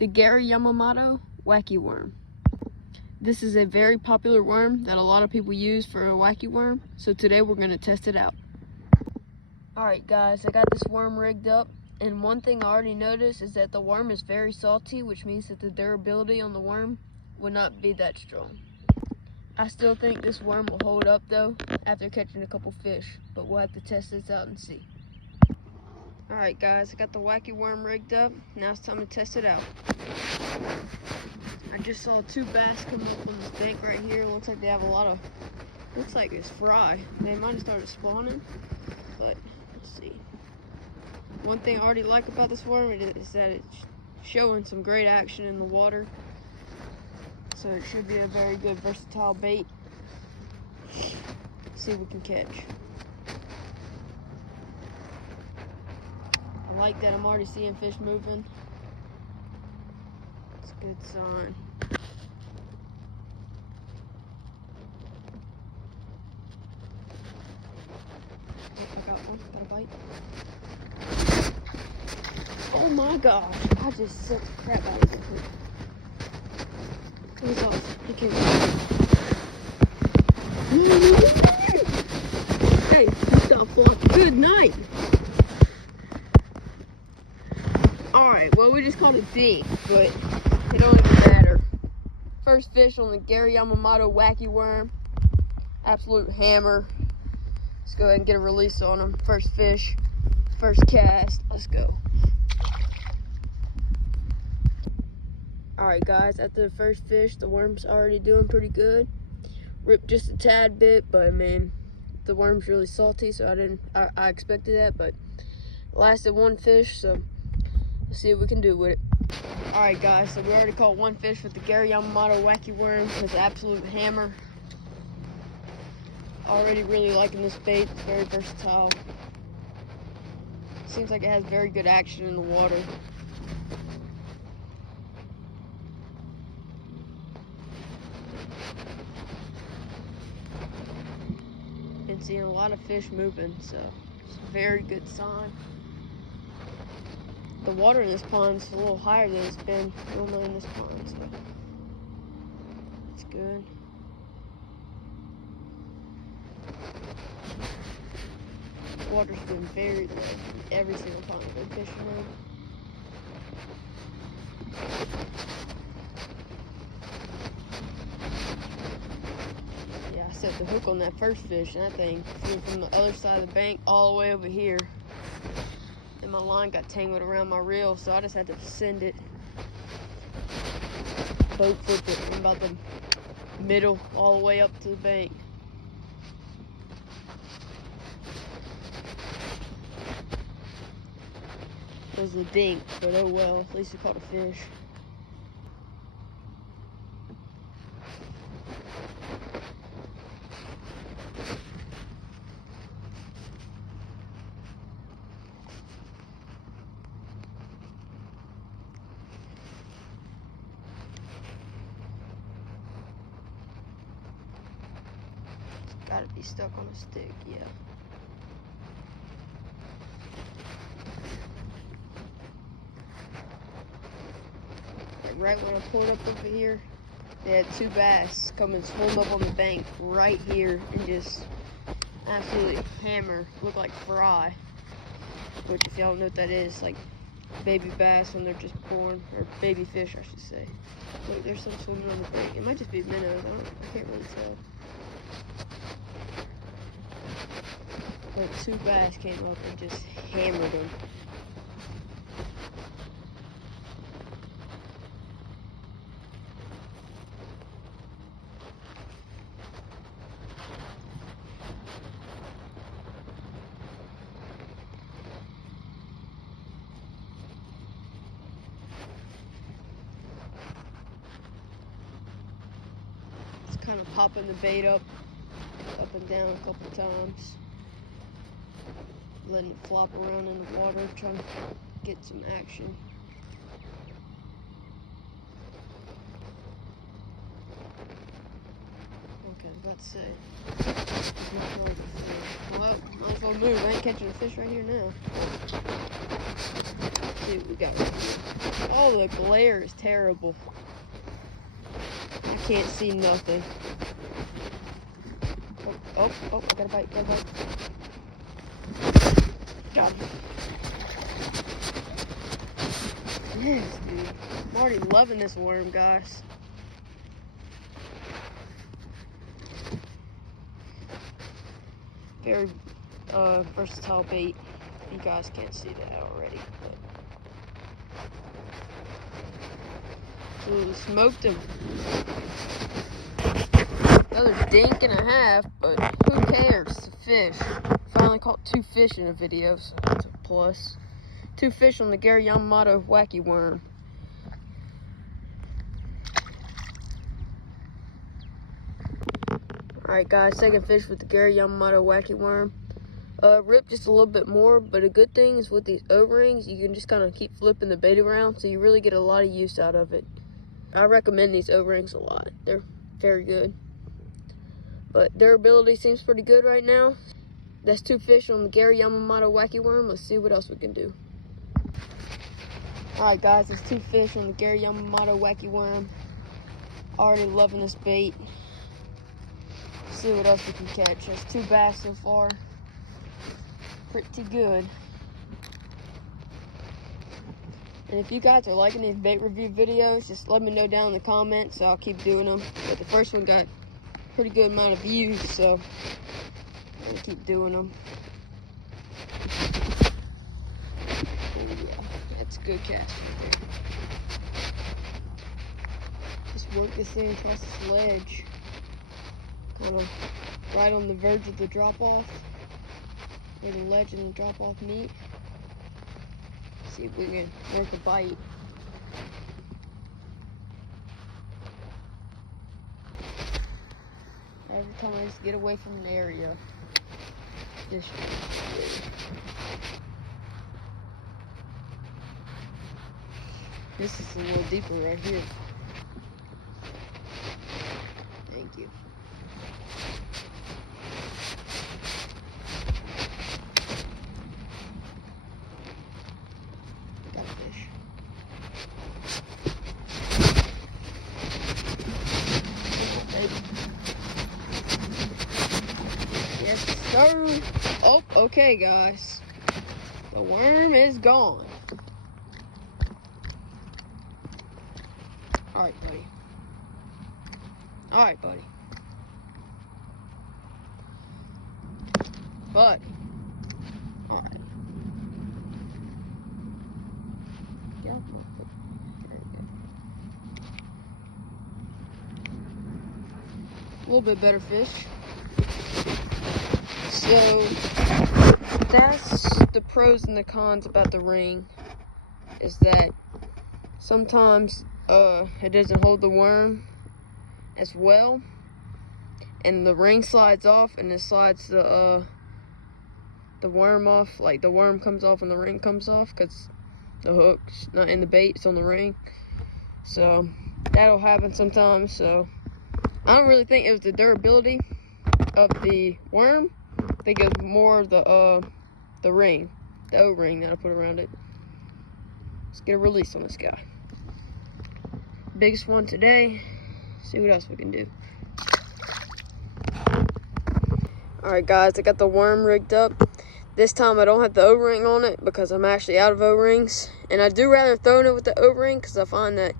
the Yamamoto wacky worm. This is a very popular worm that a lot of people use for a wacky worm, so today we're going to test it out. Alright guys, I got this worm rigged up, and one thing I already noticed is that the worm is very salty, which means that the durability on the worm will not be that strong. I still think this worm will hold up though after catching a couple fish, but we'll have to test this out and see. Alright guys, I got the wacky worm rigged up. Now it's time to test it out. I just saw two bass come up on this bank right here. Looks like they have a lot of, looks like it's fry. They might have started spawning, but let's see. One thing I already like about this worm is that it's showing some great action in the water. So it should be a very good versatile bait. Let's see if we can catch. I like that I'm already seeing fish moving. It's a good sign. Oh, I got one. Got a bite. Oh my gosh. I just sucked the crap out of this hook. He's off. He came Hey, you stop flocking. Good night. Alright, well, we just called it dink, but it don't even matter. First fish on the Yamamoto wacky worm. Absolute hammer. Let's go ahead and get a release on him. First fish, first cast. Let's go. Alright guys, after the first fish, the worm's already doing pretty good. Ripped just a tad bit, but I mean, the worm's really salty, so I expected that, but lasted one fish, so let's see what we can do with it. Alright guys, so we already caught one fish with the Yamamoto wacky worm. It's an absolute hammer. Already really liking this bait. It's very versatile. Seems like it has very good action in the water. Been seeing a lot of fish moving, so it's a very good sign. The water in this pond's a little higher than it's been normally in this pond, so it's good. The water's been very low in every single pond I've been fishing in. Yeah, I set the hook on that first fish, and that thing flew from the other side of the bank all the way over here. And my line got tangled around my reel, so I just had to send it, boat flip it from about the middle all the way up to the bank. It was a dink, but oh well, at least we caught a fish. Gotta be stuck on a stick, yeah. Like right when I pulled up over here, they had two bass coming swim up on the bank right here and just absolutely hammer, look like fry. Which, if y'all don't know what that is, like baby bass when they're just born, or baby fish I should say. Look, there's some swimming on the bank. It might just be minnows, I can't really tell. But two bass came up and just hammered them. Just kind of popping the bait up and down a couple times. Letting it flop around in the water, trying to get some action. Okay, I was about to say. Well, might as well move. I ain't catching a fish right here now. Let's see what we got right here. Oh, the glare is terrible. I can't see nothing. Oh, I got a bite. Got him. Yes, dude. I'm already loving this worm, guys. Very versatile bait. You guys can't see that already. Absolutely smoked him. Another dink and a half, but who cares? It's a fish. Finally caught 2 fish in a video, so that's a plus. 2 fish on the Gary Yamamoto wacky worm. Alright guys, second fish with the Gary Yamamoto wacky worm. Ripped just a little bit more, but a good thing is with these O-rings, you can just kind of keep flipping the bait around, so you really get a lot of use out of it. I recommend these O-rings a lot. They're very good. But durability seems pretty good right now. That's 2 fish on the Gary Yamamoto wacky worm. Let's see what else we can do. Alright guys, there's 2 fish on the Gary Yamamoto wacky worm. Already loving this bait. Let's see what else we can catch. There's 2 bass so far. Pretty good. And if you guys are liking these bait review videos, just let me know down in the comments, so I'll keep doing them. But the first one got a pretty good amount of views, so I'm gonna keep doing them. Oh yeah, that's a good cast right there. Just work this thing across this ledge. Kind of right on the verge of the drop-off, where the ledge and the drop-off meet. See if we can work a bite. Every time I just get away from an area, this is a little deeper right here. Thank you. Got a fish. Yes, sir. Oh, okay, guys. The worm is gone. All right, buddy. All right, buddy. Buddy. All right. Yeah, very good. A little bit better fish. So that's the pros and the cons about the ring, is that sometimes it doesn't hold the worm as well, and the ring slides off, and it slides the worm off. Like the worm comes off and the ring comes off, because the hook's not in the bait, it's on the ring. So that'll happen sometimes. So I don't really think it was the durability of the worm. I think it was more the ring, the O-ring that I put around it. Let's get a release on this guy. Biggest one today. See what else we can do. Alright guys, I got the worm rigged up. This time I don't have the O-ring on it because I'm actually out of O-rings. And I do rather throwing it with the O-ring because I find that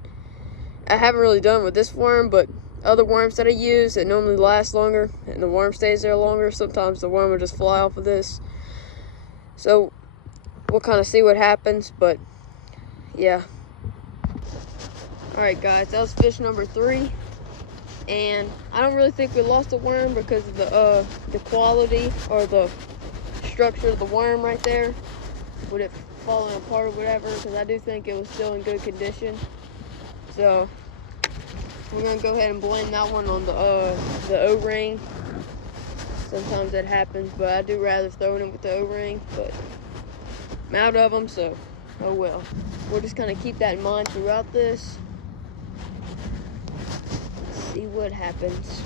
I haven't really done with this worm, but other worms that I use that normally last longer and the worm stays there longer, sometimes the worm will just fly off of this. So we'll kind of see what happens, but yeah. Alright guys, that was fish number 3. And I don't really think we lost the worm because of the quality or the structure of the worm right there, with it falling apart or whatever, because I do think it was still in good condition. So we're gonna go ahead and blame that one on the O-ring. Sometimes that happens, but I do rather throw it in with the O-ring, but I'm out of them, so oh well. We'll just kind of keep that in mind throughout this. See what happens.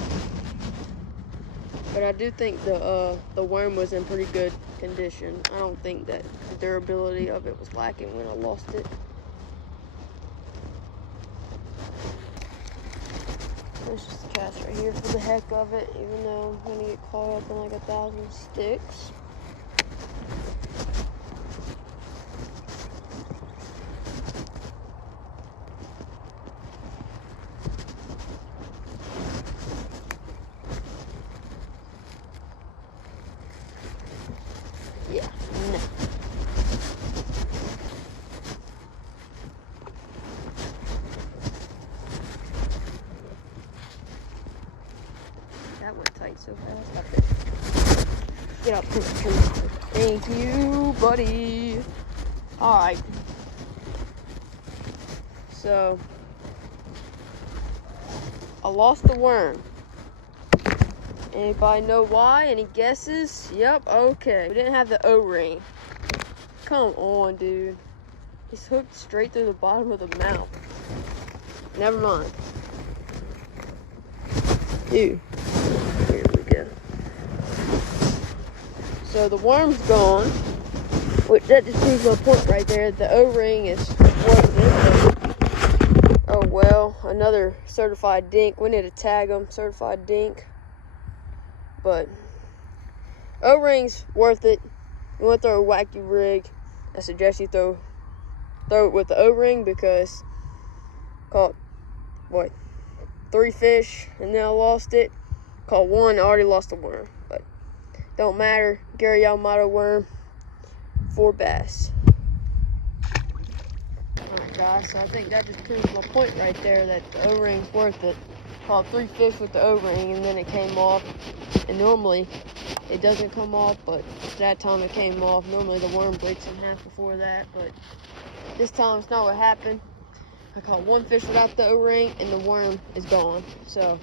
But I do think the worm was in pretty good condition. I don't think that the durability of it was lacking when I lost it. There's just a cast right here for the heck of it, even though I'm gonna get caught up in like 1,000 sticks. Yeah, no. That went tight so fast. Up there. Get up to the tree. Thank you, buddy. Alright. So, I lost the worm. Anybody know why? Any guesses? Yep, okay. We didn't have the O-ring. Come on, dude. It's hooked straight through the bottom of the mouth. Never mind. Dude. Here we go. So the worm's gone. Which that just proves my point right there. The O-ring is worthless. Oh well, another certified dink. We need to tag them. Certified dink. But O-ring's worth it. You want to throw a wacky rig, I suggest you throw it with the O-ring, because caught what, 3 fish and then I lost it. Caught 1, I already lost the worm. But don't matter. Gary Yamamoto worm, 4 bass. Alright guys, so I think that just proves my point right there, that the O-ring's worth it. Caught 3 fish with the O-ring and then it came off. And normally it doesn't come off, but that time it came off. Normally the worm breaks in half before that, but this time it's not what happened. I caught 1 fish without the O-ring and the worm is gone. So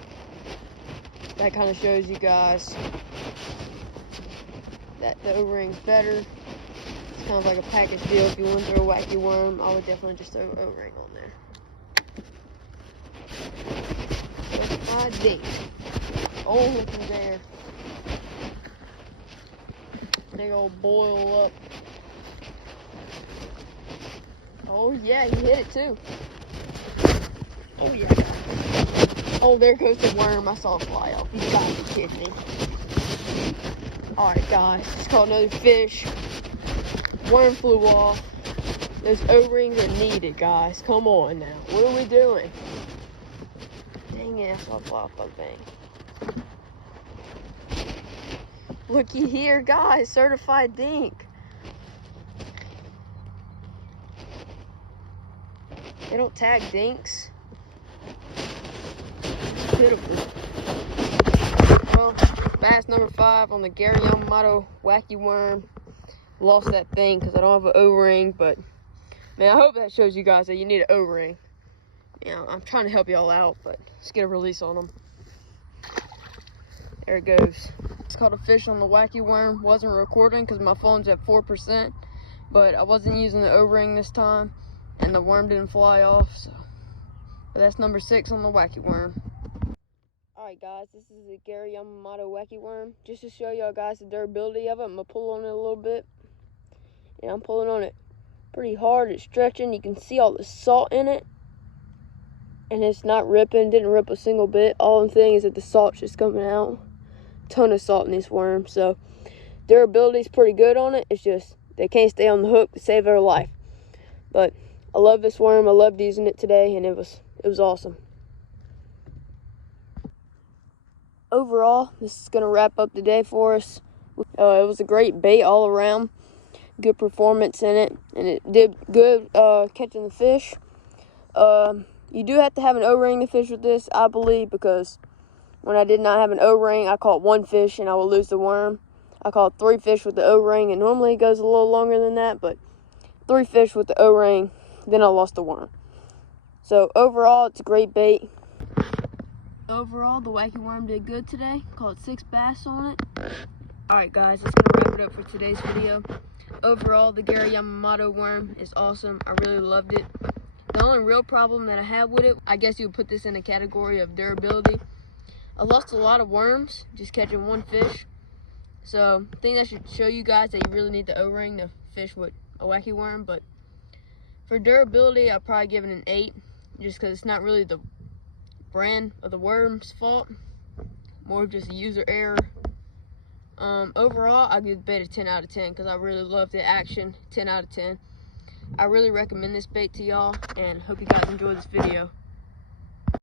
that kind of shows you guys that the O-ring's better. It's kind of like a package deal. If you want to throw a wacky worm, I would definitely just throw an O-ring on there. I dink. Oh, look at there. Big old boil up. Oh yeah, he hit it too. Oh yeah. Oh, there goes the worm. I saw it fly off. You gotta be kidding me. Alright guys, let's call another fish. Worm flew off. Those O-rings are needed, guys. Come on now. What are we doing? Dang it, I saw it fly off that thing. Looky here, guys. Certified dink. They don't tag dinks. It's pitiful. Well, bass number 5 on the Gary Yamamoto wacky worm. Lost that thing because I don't have an O-ring, but man, I hope that shows you guys that you need an O-ring. You know, I'm trying to help y'all out, but let's get a release on them. There it goes. It's caught a fish on the wacky worm. Wasn't recording because my phone's at 4%, but I wasn't using the O-ring this time, and the worm didn't fly off. So, but that's number 6 on the wacky worm. Alright guys, this is the Gary Yamamoto wacky worm. Just to show y'all guys the durability of it, I'm gonna pull on it a little bit. And I'm pulling on it pretty hard. It's stretching. You can see all the salt in it. And it's not ripping. Didn't rip a single bit. All I'm saying is that the salt's just coming out. Ton of salt in this worm. So durability's pretty good on it. It's just they can't stay on the hook to save their life. But I love this worm. I loved using it today, and it was awesome. Overall, this is gonna wrap up the day for us. It was a great bait all around. Good performance in it, and it did good catching the fish. You do have to have an O-ring to fish with this, I believe, because when I did not have an O-ring, I caught 1 fish and I would lose the worm. I caught 3 fish with the O-ring, and normally it goes a little longer than that, but 3 fish with the O-ring, then I lost the worm. So overall, it's a great bait. Overall, the wacky worm did good today. Caught 6 bass on it. Alright guys, that's gonna wrap it up for today's video. Overall, the Gary Yamamoto worm is awesome. I really loved it. The only real problem that I have with it, I guess you would put this in a category of durability. I lost a lot of worms just catching one fish. So I think I should show you guys that you really need the O-ring to fish with a wacky worm. But for durability, I'll probably give it an 8, just because it's not really the brand of the worm's fault, more just a user error. Overall, I'll give the bait a 10 out of 10 because I really love the action. 10 out of 10. I really recommend this bait to y'all, and hope you guys enjoy this video.